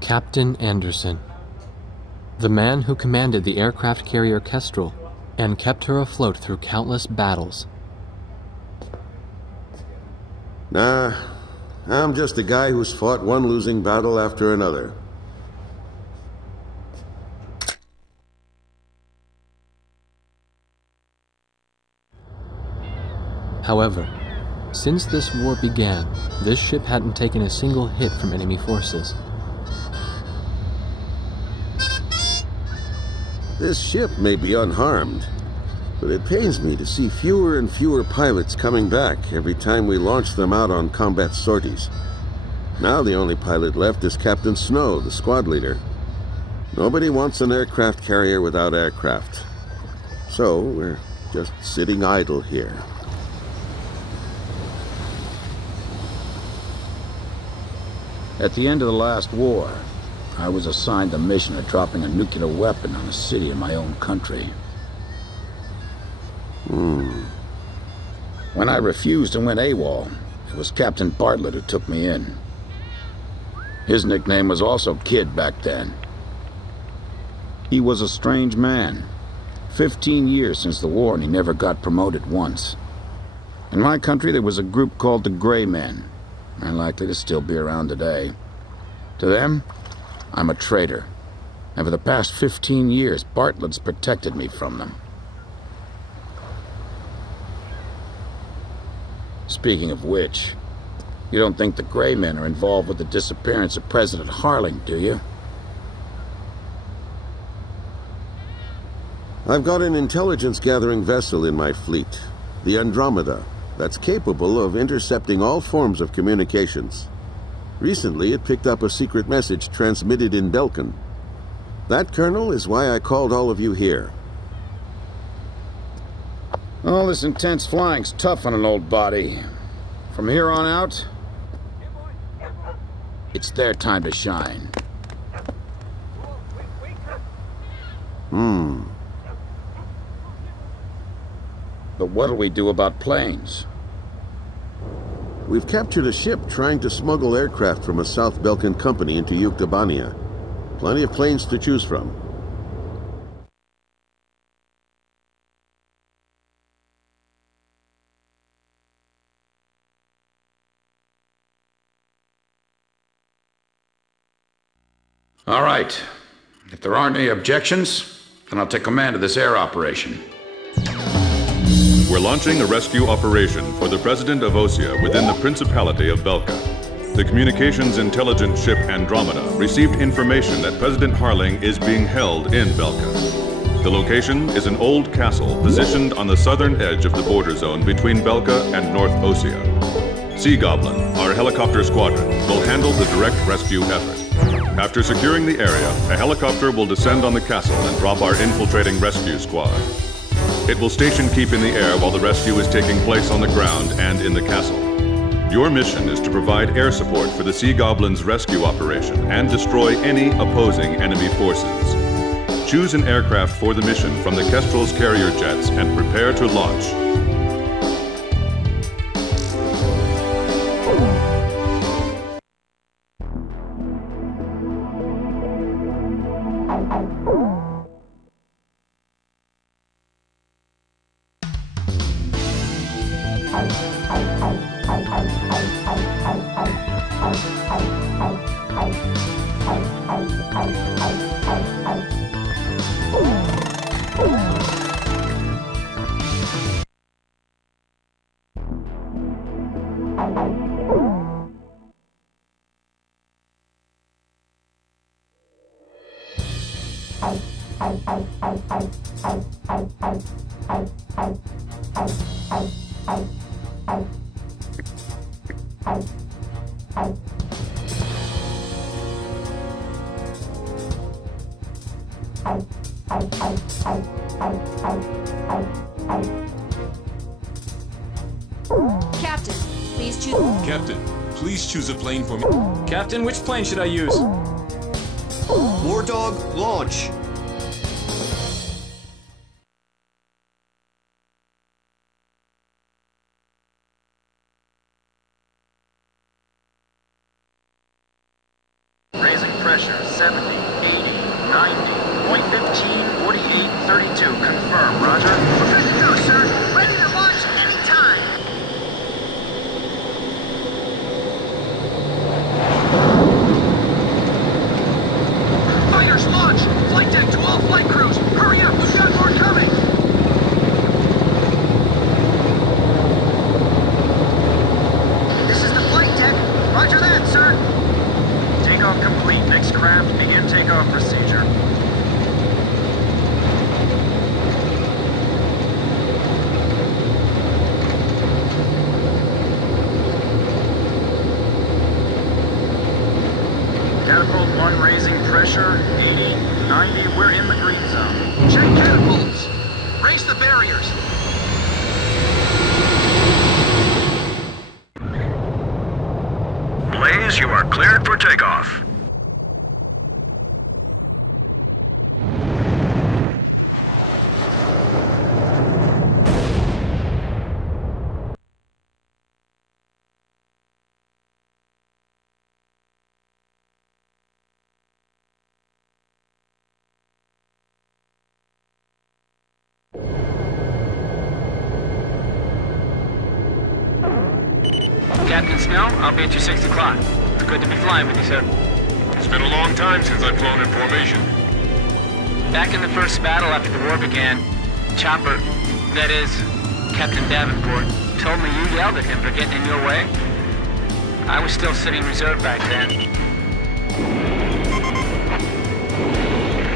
Captain Anderson, the man who commanded the aircraft carrier Kestrel and kept her afloat through countless battles. Nah, I'm just a guy who's fought one losing battle after another. However, since this war began, this ship hadn't taken a single hit from enemy forces. This ship may be unharmed, but it pains me to see fewer and fewer pilots coming back every time we launch them out on combat sorties. Now the only pilot left is Captain Snow, the squad leader. Nobody wants an aircraft carrier without aircraft. So we're just sitting idle here. At the end of the last war, I was assigned the mission of dropping a nuclear weapon on a city in my own country. When I refused and went AWOL, it was Captain Bartlett who took me in. His nickname was also Kid back then. He was a strange man. 15 years since the war and he never got promoted once. In my country there was a group called the Gray Men. They're likely to still be around today. To them, I'm a traitor, and for the past 15 years, Bartlett's protected me from them. Speaking of which, you don't think the Gray Men are involved with the disappearance of President Harling, do you? I've got an intelligence-gathering vessel in my fleet, the Andromeda, that's capable of intercepting all forms of communications. Recently, it picked up a secret message transmitted in Belkan. That, Colonel, is why I called all of you here. All this intense flying's tough on an old body. From here on out, it's their time to shine. But what'll we do about planes? We've captured a ship trying to smuggle aircraft from a South Belkan company into Yuktobania. Plenty of planes to choose from. All right. If there aren't any objections, then I'll take command of this air operation. We're launching a rescue operation for the President of Osea within the Principality of Belka. The communications intelligence ship Andromeda received information that President Harling is being held in Belka. The location is an old castle positioned on the southern edge of the border zone between Belka and North Osea. Sea Goblin, our helicopter squadron, will handle the direct rescue effort. After securing the area, a helicopter will descend on the castle and drop our infiltrating rescue squad. It will station keep in the air while the rescue is taking place on the ground and in the castle. Your mission is to provide air support for the Sea Goblin's rescue operation and destroy any opposing enemy forces. Choose an aircraft for the mission from the Kestrel's carrier jets and prepare to launch. Captain, please choose a plane for me. Captain, which plane should I use? War Dog, launch! Raising pressure, 70, 80, 90, point 15, 48, 32. Confirm, roger. We're good to go, sir. Ready to launch anytime. Fighters, launch! Flight deck to all flight crews! Hurry up, we've got more coming! This is the flight deck. Roger that, sir. Takeoff complete. Next craft, begin takeoff procedure. Catapult 1 raising pressure, 80, 90, we're in the green zone. Check catapults! Raise the barriers! Blaze, you are cleared for takeoff. Captain Snow, I'll be at your 6 o'clock. It's good to be flying with you, sir. It's been a long time since I've flown in formation. Back in the first battle after the war began, Chopper, that is, Captain Davenport, told me you yelled at him for getting in your way. I was still sitting reserve back then.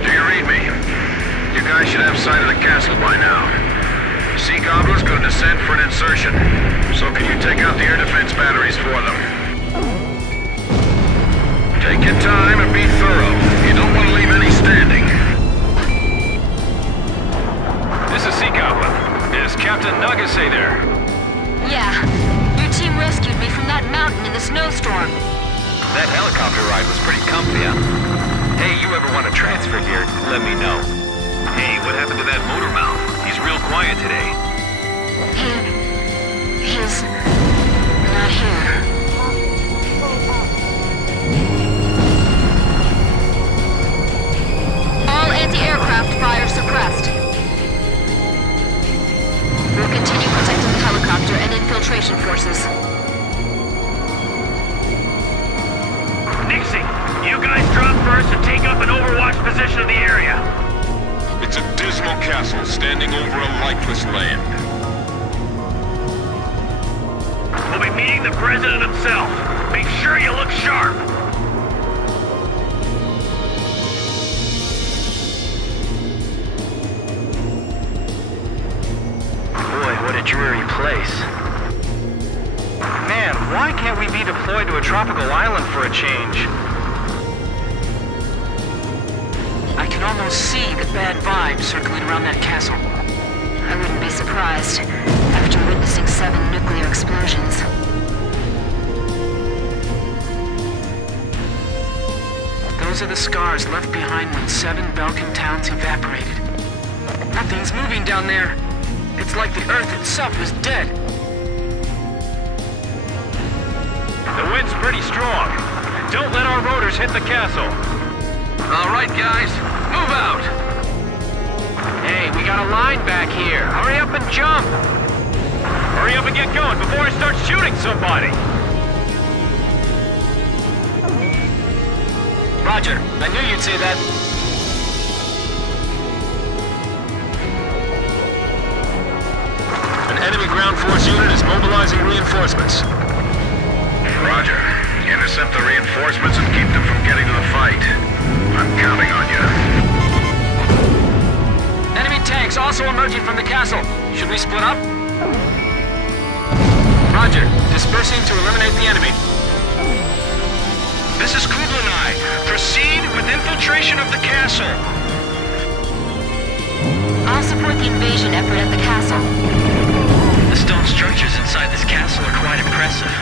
Do you read me? You guys should have sight of the castle by now. Sea Goblin's gonna descend for an insertion. So can you take out the air defense batteries for them? Take your time and be thorough. You don't want to leave any standing. This is Sea Goblin. Is Captain Nagase there? Yeah. Your team rescued me from that mountain in the snowstorm. That helicopter ride was pretty comfy, huh? Hey, you ever want to transfer here, let me know. Hey, what happened to that motor mouth? He's real quiet today. He's not here. All anti-aircraft fire suppressed. We'll continue protecting the helicopter and infiltration forces. Nixie, you guys drop first and take up an overwatch position of the area. It's a dismal castle standing over a lifeless land. We'll be meeting the President himself. Make sure you look sharp. Boy, what a dreary place. Man, why can't we be deployed to a tropical island for a change? I can almost see the bad vibes circling around that castle. I wouldn't be surprised after witnessing 7 nuclear explosions. Those are the scars left behind when 7 Belkan towns evaporated. Nothing's moving down there. It's like the Earth itself is dead. The wind's pretty strong. Don't let our rotors hit the castle. All right, guys, move out. Hey, we got a line back here. Hurry up and jump. Hurry up and get going before I start shooting somebody. Roger, I knew you'd say that. An enemy ground force unit is mobilizing reinforcements. Roger. Intercept the reinforcements and keep them from getting to the fight. I'm counting on you. Enemy tanks also emerging from the castle. Should we split up? Roger, dispersing to eliminate the enemy. This is Kublai. Proceed with infiltration of the castle. I'll support the invasion effort at the castle. The stone structures inside this castle are quite impressive.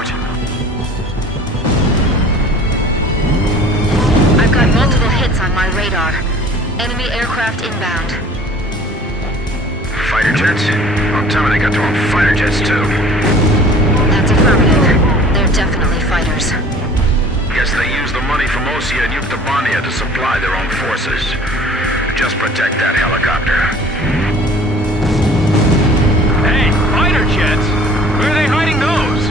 pursuit. I've got multiple hits on my radar. Enemy aircraft inbound. Fighter jets? Oh, tell me they got their own fighter jets, too. That's affirmative. They're definitely fighters. Guess they use the money from Osea and Yuktobania to supply their own forces. Just protect that helicopter. Hey, fighter jets? Where are they hiding those?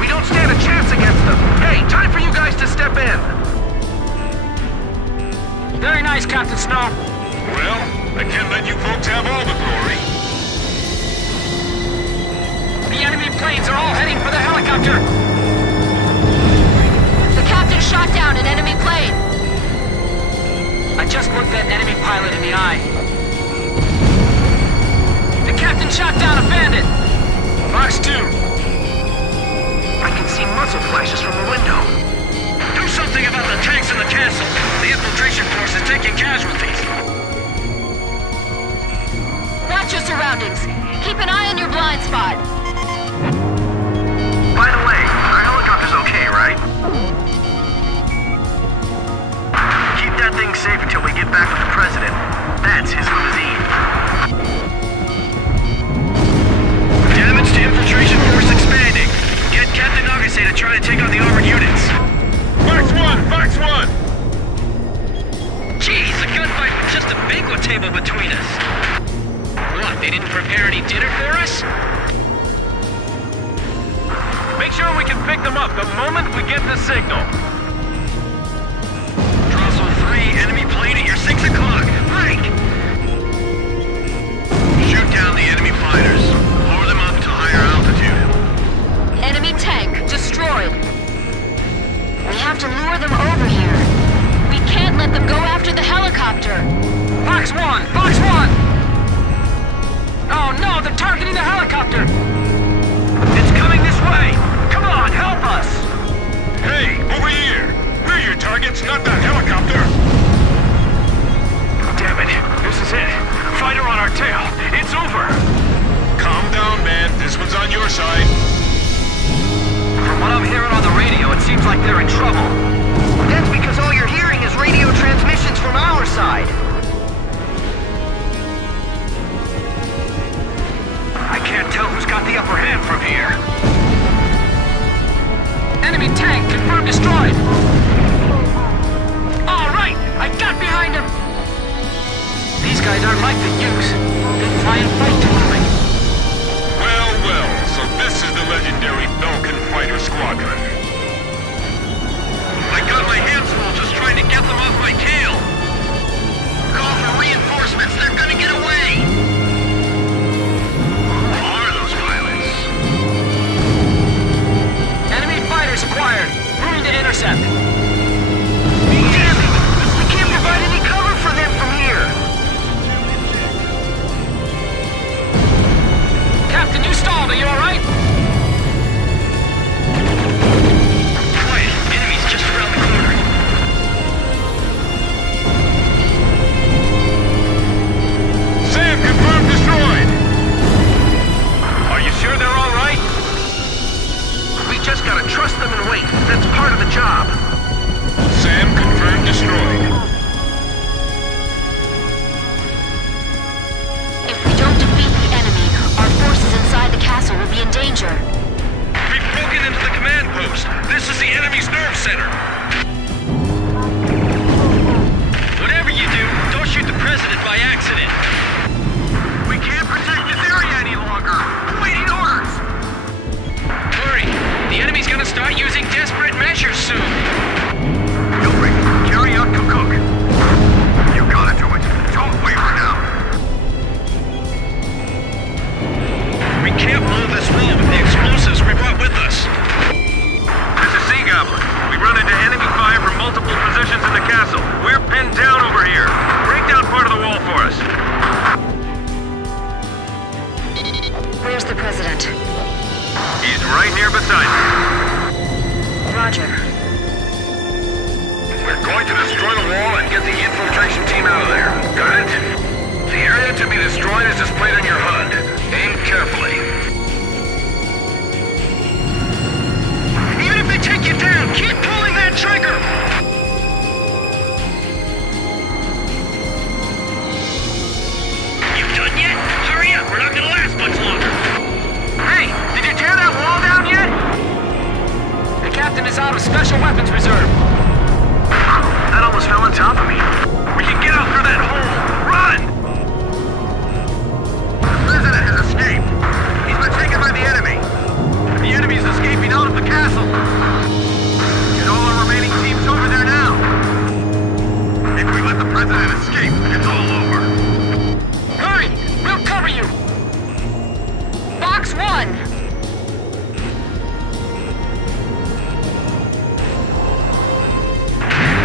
We don't stand a chance against them. Hey, time for you guys to step in. Very nice, Captain Snow. Well, I can't let you folks have all the glory. The enemy planes are all heading for the helicopter. The captain shot down an enemy plane. I just looked that enemy pilot in the eye. The captain shot down a bandit. Fox 2. I can see muzzle flashes from the window. Do something about the tanks in the castle. The infiltration force is taking casualties. Watch your surroundings. Keep an eye on your blind spot. By the way, our helicopter's okay, right? Keep that thing safe until we get back with the president. That's his limousine. Damage to infiltration force expanding. Get Captain Nagase to try and take out the armored units. Fox 1! Fox 1! Jeez, a gunfight with just a banquet table between us. What, they didn't prepare any dinner for us? Make sure we can pick them up the moment we get the signal. Drossel 3, enemy plane at your 6 o'clock. Break! Shoot down the enemy fighters. Lower them up to higher altitude. Enemy tank destroyed. We have to lure them over here. We can't let them go after the helicopter. Fox 1! Fox 1! Oh no, they're targeting the helicopter! It's coming this way! Come on, help us! Hey, over here! We're your targets, not that helicopter! Damn it, this is it. Fighter on our tail. It's over! Calm down, man. This one's on your side. From what I'm hearing on the radio, it seems like they're in trouble. That's because all you're hearing is radio transmissions from our side. I can't tell who's got the upper hand from here. Enemy tank confirmed destroyed! All right, I got behind him! These guys aren't like the Ukes. They fly and fight to moving. Well, well, so this is the legendary Belkan Fighter Squadron. I got my hands full just trying to get them off my tail. Call for reinforcements. They're gonna get away. Who are those pilots? Enemy fighters acquired. Moving to intercept. Damn it! We can't provide any cover for them from here. Captain, you stalled. Are you alright? Quiet. Enemies just around the corner. Sam, confirmed destroyed! Are you sure they're all right? We just gotta trust them and wait. That's part of the job. Sam, confirmed destroyed. If we don't defeat the enemy, our forces inside the castle will be in danger. We've broken into the command post. This is the enemy's nerve center. Whatever you do, don't shoot the president by accident. We can't protect this area any longer. Waiting orders. Hurry! The enemy's gonna start using desperate measures soon. Gilbert, carry out Cook. You gotta do it. Don't waver now. We can't blow this wall with the explosives we brought with us. This is Sea Goblin. We run into enemy fire from multiple positions in the castle. We're pinned down over here. Break down part of the wall for us. Where's the president? He's right here beside me. Roger. We're going to destroy the wall and get the infiltration team out of there. Got it? The area to be destroyed is displayed on your HUD. Aim carefully. Special Weapons Reserve. That almost fell on top of me. We can get out through that hole. Run! The president has escaped. He's been taken by the enemy. The enemy's escaping out of the castle. Get all our remaining teams over there now. If we let the president escape, it's all over. Hurry! We'll cover you! Box 1!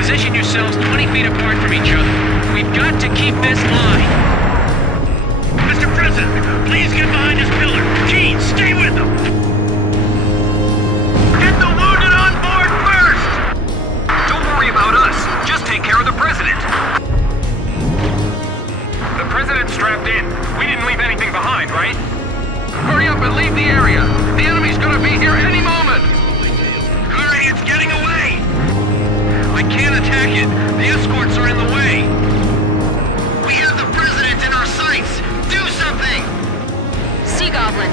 Position yourselves 20 feet apart from each other. We've got to keep this line. Mr. President, please get behind his pillar. Gene, stay with him. Get the wounded on board first! Don't worry about us. Just take care of the president. The president's strapped in. We didn't leave anything behind, right? Hurry up and leave the area. The enemy's gonna be here any moment. Hurry, it's getting away. I can't attack it. The escorts are in the way. We have the president in our sights. Do something! Sea Goblin,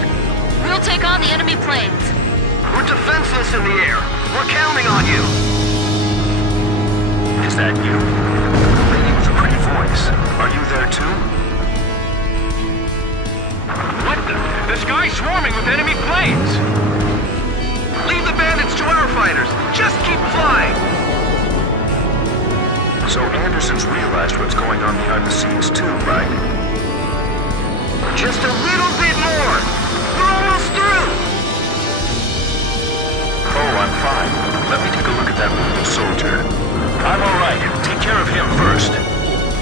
we'll take on the enemy planes. We're defenseless in the air. We're counting on you. Is that you? The lady with the pretty voice. Are you there too? What the? The sky's swarming with enemy planes. Leave the bandits to our fighters. Just keep flying. So Anderson's realized what's going on behind the scenes too, right? Just a little bit more. We're almost through. Oh, I'm fine. Let me take a look at that wounded soldier. I'm all right. Take care of him first.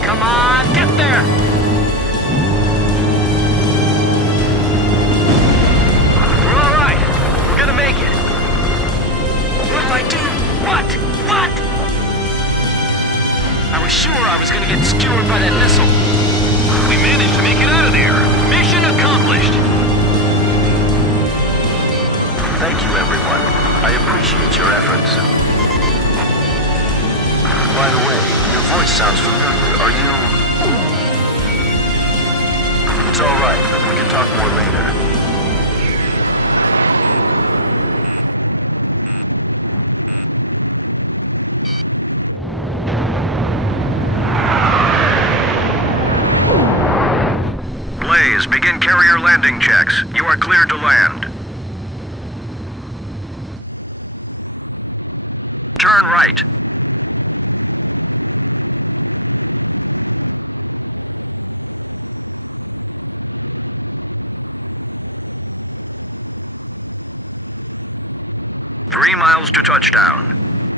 Come on, get there! We're all right. We're gonna make it. What'll I do? What? I was sure I was gonna get skewered by that missile. We managed to make it out of there. Mission accomplished. Thank you, everyone. I appreciate your efforts. By the way, your voice sounds familiar. Are you... It's all right. We can talk more later. Begin carrier landing checks. You are cleared to land. Turn right. Three miles to touchdown.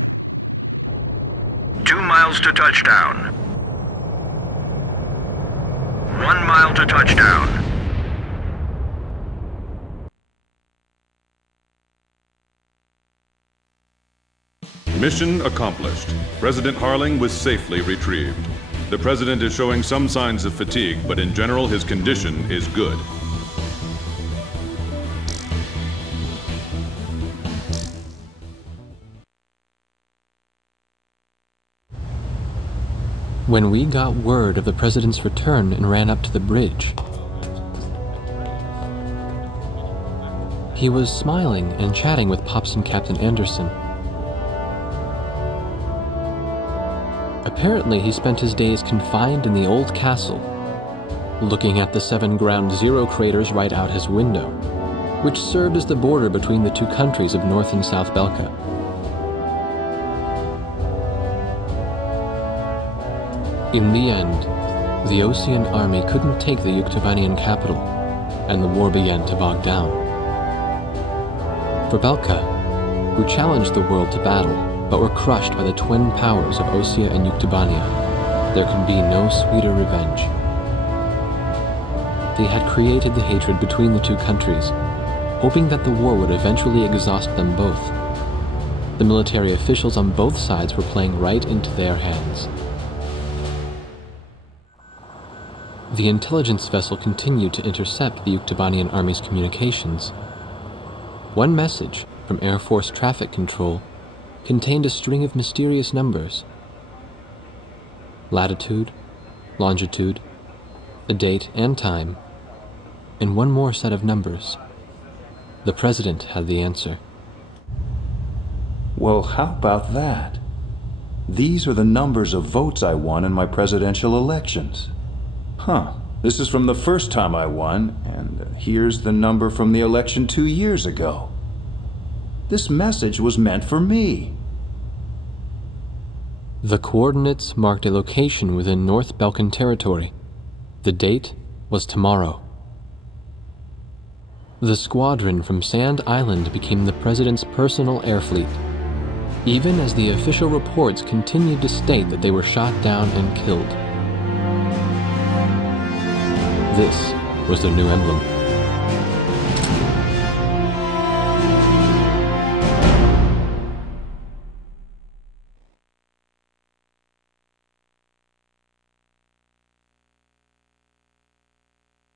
2 miles to touchdown. 1 mile to touchdown. Mission accomplished. President Harling was safely retrieved. The president is showing some signs of fatigue, but in general his condition is good. When we got word of the president's return and ran up to the bridge, he was smiling and chatting with Pops and Captain Anderson. Apparently, he spent his days confined in the old castle, looking at the 7 Ground Zero craters right out his window, which served as the border between the two countries of North and South Belka. In the end, the Osean army couldn't take the Yuktobanian capital, and the war began to bog down. For Belka, who challenged the world to battle, but were crushed by the twin powers of Osea and Yuktobania, there could be no sweeter revenge. They had created the hatred between the two countries, hoping that the war would eventually exhaust them both. The military officials on both sides were playing right into their hands. The intelligence vessel continued to intercept the Yuktobanian army's communications. One message from Air Force Traffic Control contained a string of mysterious numbers. Latitude, longitude, a date and time, and one more set of numbers. The president had the answer. Well, how about that? These are the numbers of votes I won in my presidential elections. Huh. This is from the first time I won, and here's the number from the election 2 years ago. This message was meant for me. The coordinates marked a location within North Balkan territory. The date was tomorrow. The squadron from Sand Island became the president's personal air fleet, even as the official reports continued to state that they were shot down and killed. This was their new emblem.